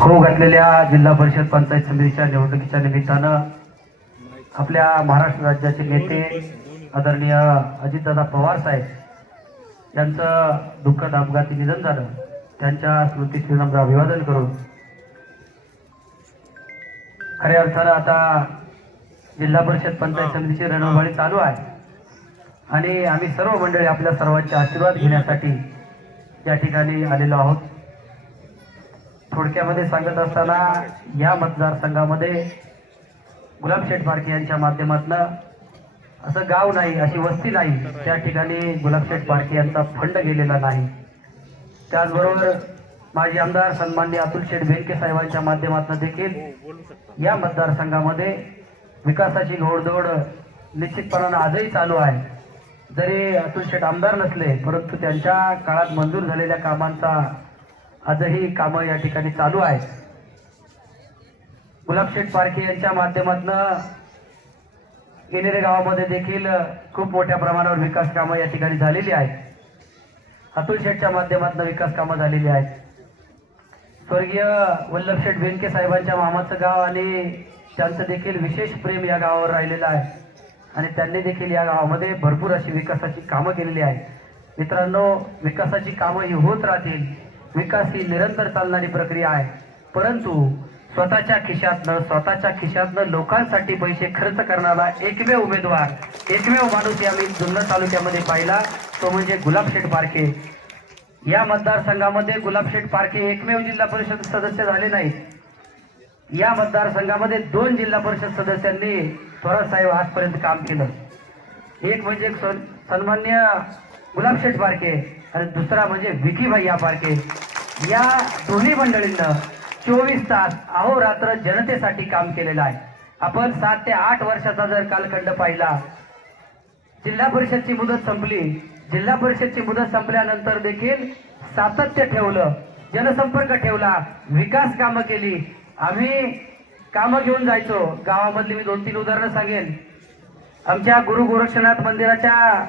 होऊ घातलेल्या जिल्हा परिषद पंचायत समितीच्या निवडणुकीच्या निमित्तानं आपल्या महाराष्ट्र राज्याचे नेते आदरणीय अजितदादा पवार साहेब यांचं दुःखद अपघाती निधन झालं. त्यांच्या स्मृतीस विनम्र अभिवादन करून खऱ्या अर्थानं आता जिल्हा परिषद पंचायत समितीची रणधुमाळी चालू आहे आणि आम्ही सर्व मंडळी आपल्या सर्वांचे आशीर्वाद घेण्यासाठी या ठिकाणी आलेलो आहोत. थोडक्यामध्ये सांगत असताना या मतदारसंघामध्ये गुलाबशेठ पारखे यांच्या माध्यमातून असं गाव नाही, अशी वस्ती नाही त्या ठिकाणी गुलाबशेठ पारखे यांचा फंड गेलेला नाही. त्याचबरोबर माजी आमदार सन्माननीय अतुल शेठ बेनके साहेबांच्या माध्यमातून देखील या मतदारसंघामध्ये विकासाची घोडदौड निश्चितपणाने आजही चालू आहे. जरी अतुल शेठ आमदार नसले परंतु त्यांच्या काळात मंजूर झालेल्या कामांचा आजही कामं या ठिकाणी चालू आहेत. गुलाबशेठ पारखे यांच्या माध्यमातून येणेरे गावामध्ये देखील खूप मोठ्या प्रमाणावर विकास कामं या ठिकाणी झालेली आहेत. अतुल शेठच्या माध्यमातून विकास कामं झालेली आहेत. स्वर्गीय वल्लभशेठ बेनके साहेबांच्या मामाचं गाव आणि त्यांचं देखील विशेष प्रेम या गावावर राहिलेलं आहे आणि त्यांनी देखील या गावामध्ये भरपूर अशी विकासाची कामं केलेली आहेत. मित्रांनो, विकासाची कामं ही होत राहतील. विकास ही निरंतर चालणारी प्रक्रिया आहे, परंतु स्वतःच्या खिशातनं लोकांसाठी पैसे खर्च करणारा एकमेव उमेदवार, एकमेव माणूस या मी जुन्नर तालुक्यामध्ये पाहिला तो म्हणजे गुलाबशेठ पारखे. या मतदारसंघामध्ये गुलाबशेठ पारखे एकमेव जिल्हा परिषद सदस्य झाले नाहीत. या मतदारसंघामध्ये 2 जिल्हा परिषद सदस्यांनी थोरात साहेब आजपर्यंत काम केलं. एक म्हणजे सन्मान्य गुलाबशेठ पारखे आणि दुसरा म्हणजे विकी भैया पारखे. या दोन्ही मंडळींना 24 तास अहोरात्र जनतेसाठी काम केलेलं आहे. आपण 7 ते 8 वर्षाचा जर कालखंड पाहिला, जिल्हा परिषदची मुदत संपली, जिल्हा परिषदची मुदत संपल्यानंतर देखील सातत्य ठेवलं, जनसंपर्क ठेवला, विकास कामं केली. आम्ही कामं घेऊन जायचो गावामधली. मी 2-3 उदाहरणं सांगेन. आमच्या गुरु गोरक्षनाथ मंदिराच्या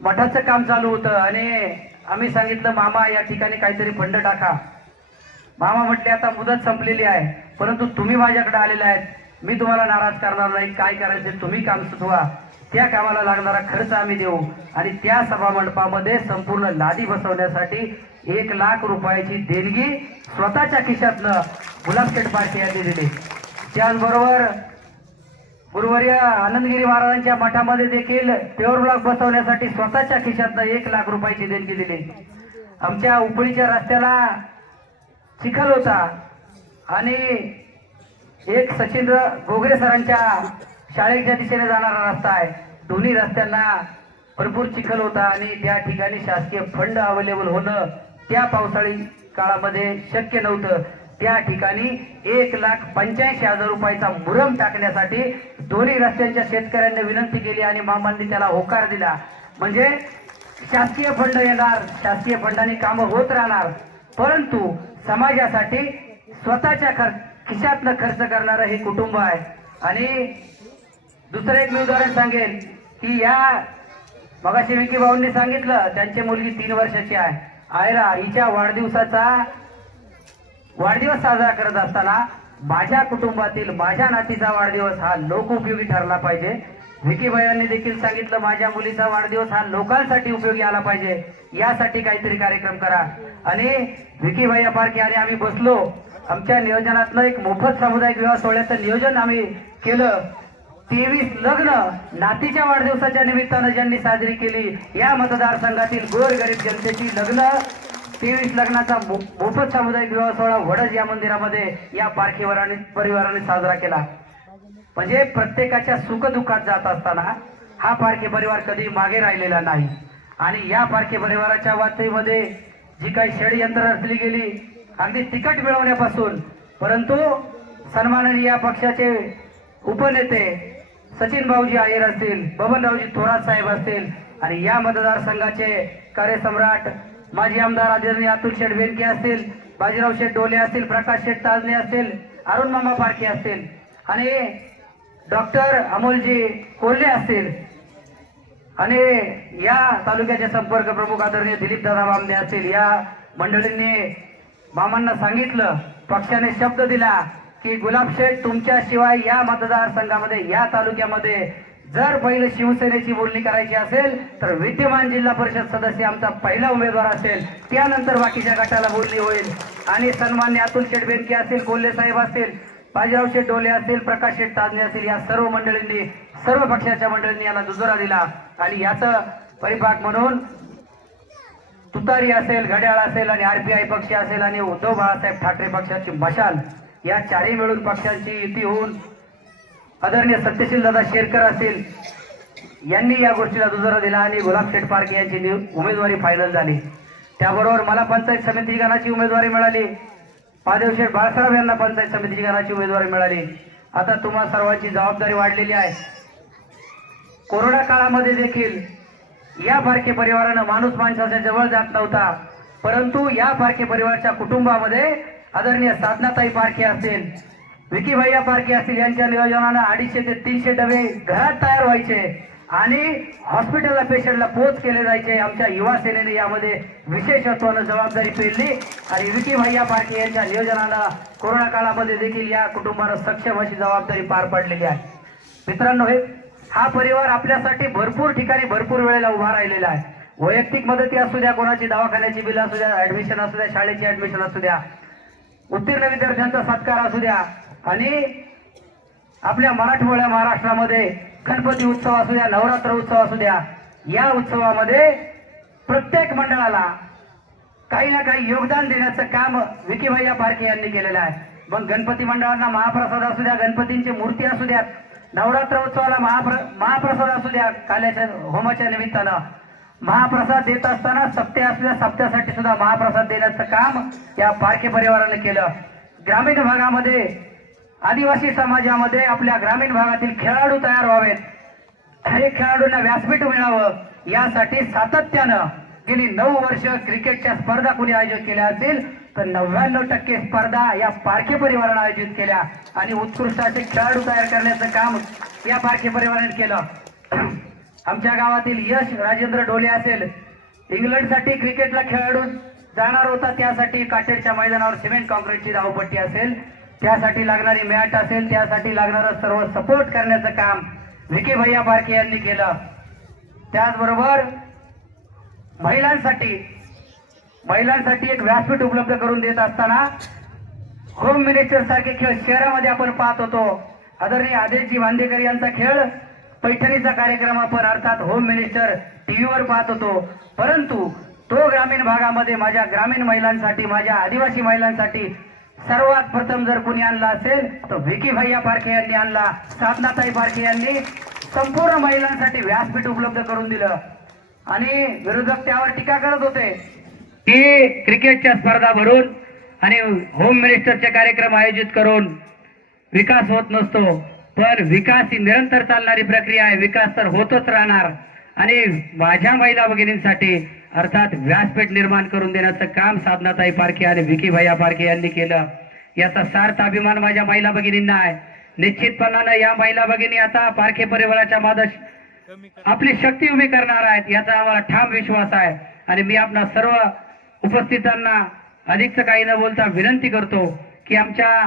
मठाचं काम चालू होतं आणि आम्ही सांगितलं मामा या ठिकाणी काहीतरी फंड टाका. मामा म्हटले आता मुदत संपलेली आहे, परंतु तुम्ही माझ्याकडे आलेले आहेत, मी तुम्हाला नाराज करणार नाही, काय करायचे तुम्ही काम सुचवा, त्या कामाला लागणारा खर्च आम्ही देऊ. आणि त्या सभा मंडपामध्ये संपूर्ण लादी बसवण्यासाठी 1 लाख रुपयाची देणगी स्वतःच्या खिशातनं गुलाबशेठ पारखे यांनी दिली. त्याचबरोबर गुरुवर्य आनंदगिरी महाराजांच्या मठामध्ये देखील प्युअर ब्लॉक बसवण्यासाठी स्वतःच्या खिशातनं 1 लाख रुपयाची देणगी दिली. आमच्या उपळीच्या रस्त्याला चिखल होता आणि एक सचिंद्र गोगरे सरांच्या शाळेच्या दिशेने जाणारा रस्ता आहे. दोन्ही रस्त्यांना भरपूर चिखल होता आणि त्या ठिकाणी शासकीय फंड अवेलेबल होणं त्या पावसाळी काळामध्ये शक्य नव्हतं. त्या ठिकाणी 1,85,000 रुपयाचा मुरम टाकण्यासाठी दोन्ही रस्त्यांच्या शेतकऱ्यांनी विनंती केली आणि मामांनी त्याला होकार दिला. म्हणजे शासकीय फंड येणार, शासकीय फंडाने कामं होत राहणार, परंतु समाजासाठी स्वतःच्या खिशातनं खर्च करणारं हे कुटुंब आहे. आणि दुसरं एक मी उदाहरण सांगेन की या मगाशी विकी भाऊंनी सांगितलं त्यांची मुलगी 3 वर्षाची आहे, आयरा. हिच्या वाढदिवस साजरा करत असताना माझ्या कुटुंबातील माझ्या नातीचा वाढदिवस हा लोकोपयोगी ठरला पाहिजे. विकी भैयांनी देखील सांगितलं माझ्या मुलीचा वाढदिवस हा लोकांसाठी उपयोगी आला पाहिजे, यासाठी काहीतरी कार्यक्रम करा. आणि विकी भैया पारखे आणि आम्ही बसलो. आमच्या नियोजनातलं एक मोफत सामुदायिक विवाह सोहळ्याचं नियोजन आम्ही केलं. 23 लग्न नातीच्या वाढदिवसाच्या निमित्तानं ज्यांनी साजरी केली, या मतदारसंघातील गोरगरीब जनतेची लग्न, 23 लग्नाचा मोफत सामुदायिक विवाह सोहळा वडज या मंदिरामध्ये या पारखे परिवाराने साजरा केला. म्हणजे प्रत्येकाच्या सुखदुःखात जात असताना हा पारखे परिवार कधी मागे राहिलेला नाही. आणि या पारखे परिवाराच्या वाटेमध्ये जी काही षडयंत्र रचली गेली, अगदी तिकीट मिळवण्यापासून, परंतु सन्माननीय या पक्षाचे उपनेते सचिन भाऊजी अय्यर असतील, बबनरावजी थोरात साहेब असतील आणि या मतदारसंघाचे कार्यसम्राट माजी आमदार आदरणीय अतुल शेठ बेनके असतील, बाजीराव शेठ डोले असतील, प्रकाश शेठ ताजने असतील, अरुण मामा पारखे असतील आणि डॉक्टर अमोलजी कोल्हे असतील आणि या तालुक्याचे संपर्क प्रमुख आदरणीय दिलीप दादा बामणे असतील, या मंडळींनी मामांना सांगितलं, पक्षाने शब्द दिला की गुलाबशेठ तुमच्याशिवाय या मतदारसंघामध्ये या तालुक्यामध्ये जर पहिले शिवसेनेची बोलणी करायची असेल तर विद्यमान जिल्हा परिषद सदस्य आमचा पहिला उमेदवार असेल, त्यानंतर बाकीच्या गटाला बोलणी होईल. आणि सन्मान्य अतुल शेठ बेनके असतील, कोल्हे साहेब असतील, बाजीराव शेठ डोले असतील, प्रकाश शेठ ताजने असतील, या सर्व मंडळींनी, सर्व पक्षाच्या मंडळींनी याला दुजोरा दिला. आणि याचं परिपाक म्हणून तुतारी असेल, घड्याळ असेल आणि आरपीआय पक्ष असेल आणि उद्धव बाळासाहेब ठाकरे पक्षाची मशाल, या चारही मिळून पक्षांची युती होऊन आदरणीय सत्यशील दादा शेरकर असतील यांनी या गोष्टीला दुजोरा दिला आणि गुलाबशेठ पारखे यांची उमेदवारी फायनल झाली. त्याबरोबर मला पंचायत समिती गणाची उमेदवारी मिळाली, महादेवशेठ बाळासाहेब यांना पंचायत समिती गणाची उमेदवारी मिळाली. आता तुम्हा सर्वांची जबाबदारी वाढलेली आहे. कोरोना काळामध्ये देखील या पारखे परिवारानं माणूस माणसाच्या जवळ जात नव्हता, परंतु या पारखे परिवाराच्या कुटुंबामध्ये आदरणीय साधनाताई पारखे असतील, विकी भैया पारखे असतील, यांच्या नियोजनानं 250 ते 300 डबे घरात तयार व्हायचे आणि हॉस्पिटलला पेशंटला पोच केले जायचे. आमच्या युवा सेनेने यामध्ये विशेषत्वानं जबाबदारी पेलली आणि विकी भैया पारखे यांच्या नियोजनानं कोरोना काळामध्ये देखील या कुटुंबानं सक्षम अशी जबाबदारी पार पाडलेली आहे. मित्रांनो, हा परिवार आपल्यासाठी भरपूर ठिकाणी भरपूर वेळेला उभा राहिलेला आहे. वैयक्तिक मदती असू द्या, कोणाची दवाखान्याची बिल असू द्या, ऍडमिशन असू द्या, शाळेची ऍडमिशन असू द्या, उत्तीर्ण विद्यार्थ्यांचा सत्कार असू द्या आणि आपल्या मराठमोळ्या महाराष्ट्रामध्ये गणपती उत्सव असू द्या, नवरात्र उत्सव असू द्या, या उत्सवामध्ये प्रत्येक मंडळाला काही ना काही योगदान देण्याचं काम विकी भैया पारखे यांनी केलेलं आहे. मग गणपती मंडळांना महाप्रसाद असू द्या, गणपतींची मूर्ती असू द्या, नवरात्र उत्सवाला महाप्रसाद असू द्या, काल्याच्या होमाच्या निमित्तानं महाप्रसाद देत असताना सप्ते असल्या सप्त्यासाठी सुद्धा महाप्रसाद देण्याचं काम या पारखे परिवाराने केलं. ग्रामीण भागामध्ये, आदिवासी समाजामध्ये आपल्या ग्रामीण भागातील खेळाडू तयार व्हावेत, हे खेळाडूंना व्यासपीठ मिळावं, यासाठी सातत्यानं गेली 9 वर्ष क्रिकेटच्या स्पर्धा कुणी आयोजित केल्या असतील तर 99% स्पर्धा या पारखे परिवाराने आयोजित केल्या आणि उत्कृष्ट असे खेळाडू तयार करण्याचं काम या पारखे परिवाराने केलं. आमच्या गावातील यश राजेंद्र डोले असेल, इंग्लंडसाठी क्रिकेटला खेळाडू जाणार होता, त्यासाठी काटेडच्या मैदानावर सिमेंट कॉन्क्रीटची धावपट्टी असेल, त्यासाठी लागणारी मॅट असेल, त्यासाठी लागणारं सर्व सपोर्ट करण्याचं काम विकी भैया पारखे यांनी केलं. त्याचबरोबर महिलांसाठी एक व्यासपीठ उपलब्ध करून देत असताना होम मिनिस्टर सारखे खेळ शहरामध्ये आपण पाहत होतो. आदरणीय आदेशजी बांदेकर यांचा खेळ, पैठणीचा कार्यक्रम आपण अर्थात होम मिनिस्टर टीव्हीवर पाहत होतो, परंतु तो ग्रामीण भागामध्ये माझ्या ग्रामीण महिलांसाठी, माझ्या आदिवासी महिलांसाठी सर्वात प्रथम जर कुणी आणला असेल तर विकी भैया पारखे यांनी आणला. साधनाताई पारखे यांनी संपूर्ण महिलांसाठी व्यासपीठ उपलब्ध करून दिलं आणि विरोधक त्यावर टीका करत होते की क्रिकेटच्या स्पर्धा भरून आणि होम मिनिस्टरचे कार्यक्रम आयोजित करून विकास होत नसतो. पण विकास ही निरंतर चालणारी प्रक्रिया आहे, विकास तर होतच राहणार. आणि माझ्या महिला भगिनींसाठी अर्थात व्यासपीठ निर्माण करून देण्याचं काम साधनाताई पारखे आणि विकी भैया पारखे यांनी केलं. याचा सार्थ अभिमान माझ्या महिला भगिनींना आहे. निश्चितपणानं या महिला भगिनी आता पारखे परिवाराच्या मादश आपली शक्ती उभी करणार आहेत, याचा आम्हाला ठाम विश्वास आहे. आणि मी आपणा सर्व उपस्थितांना अधिकच काही न बोलता विनंती करतो की आमच्या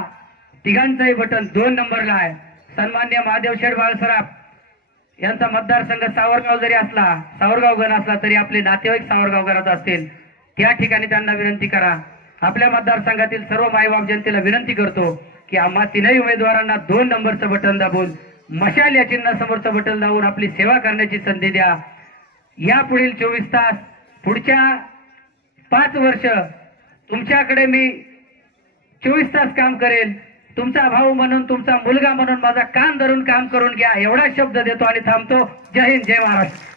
तिघांचंही बटन 2 नंबरला आहे. सन्मान्य महादेवशेठ बाळसराफ यांचा मतदारसंघ सावरगाव जरी असला, सावरगाव गण असला तरी आपले नातेवाईक सावरगाव गणात असतील, त्या ठिकाणी त्यांना विनंती करा. आपल्या मतदारसंघातील सर्व मायबाप जनतेला विनंती करतो की आम्हा 3ही उमेदवारांना 2 नंबरचं बटन दाबून, मशाल या चिन्हासमोरचं बटन दाबून आपली सेवा करण्याची संधी द्या. या पुढील 24 तास, पुढच्या 5 वर्ष तुमच्याकडे मी 24 तास काम करेल. तुमचा भाऊ म्हणून, तुमचा मुलगा म्हणून माझा कान धरून काम करून घ्या, एवढा शब्द देतो आणि थांबतो. जय हिंद, जय महाराष्ट्र.